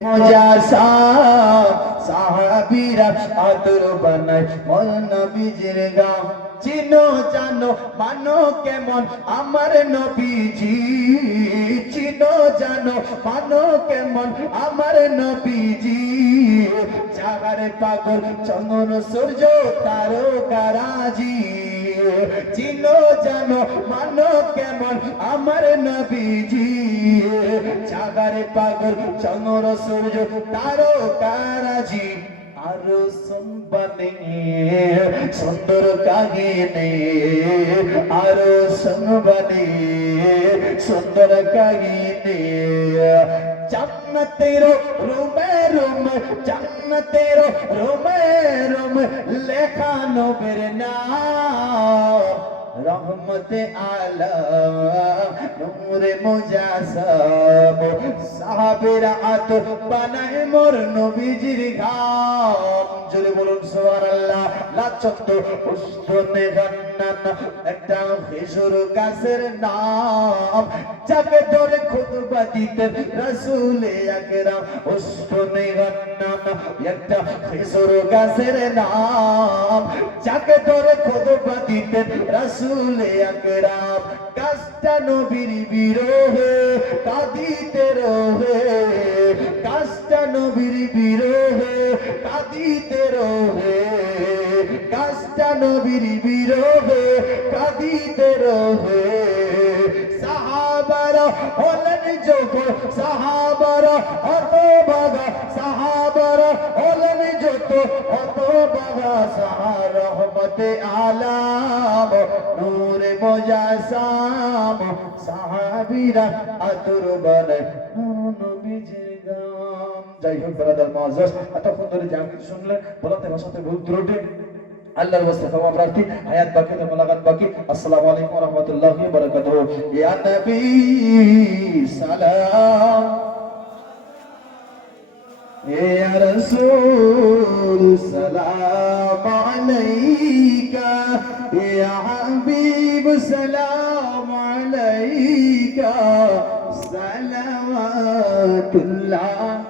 মুজাসাম সাহাবীরা আতর বানায় মোর নবীজির গাম চিনো জানো মানো কেমন আমার নবীজি চিনো জানো মানো কেমন আমার নবীজি জাগার পাগল চন্দ্র সূর্য তারকারাজি চিনো জানো মানো কেমন আমার নবীজি জাগার পাগল চন্দ্র সূর্য তারকারাজি আরো সম্বানে সুন্দর কাহিনী আরো সম্বানে সুন্দর কাহিনী জান্নাতের রুমে রুমে জান্নাতের রুমে রুমে লেখা নবীর নাম রহমতে আলম নূরে মুজাসসাম সাহাবীরা আতর বানায় মোর নবীজির ঘাম জোরে বলুন সুবহানাল্লাহ লাচন্দ উস্তনে গান্নান একটা খেজুর গাছের নাম যাকে ধরে খুতবা দিতেন রাসূল আকরাম উস্তনে গান্নান একটা খেজুর গাছের নাম যাকে ধরে খুতবা দিতেন রাসূল আকরাম কাজটা নবীর বিরহে কাঁদিতে রহে কাজটা নবীর বিরহে কাঁদিতে রহে কাজটা নবীর বিরহে কাঁদিতে রহে সাহাবারা হলেন যোগ সাহাবারা হতভাগা সাহাবারা হলেন যত হতভাগা রহমতে আলম নূরে মুজাসসাম সাহাবীরা আতর বানায় নবীজির গাম যাই হোক ব্রাদার মুআজ্জাজ এতক্ষণ ধরে যা কিছু শুনলেন বলাতে ভাষাতে ভুল ত্রুটি আল্লাহর ওয়াস্তে ক্ষমা প্রার্থী হায়াত বাকি তো মোলাকাত বাকি আসসালামু আলাইকুম ওয়া রাহমাতুল্লাহি ওয়া বারাকাতুহু ইয়া নবী সালাম ইয়া রাসূল সালাম আলাইকা ইয়া হাবিব সালাম আলাইকা সালাওয়াতুল্লাহ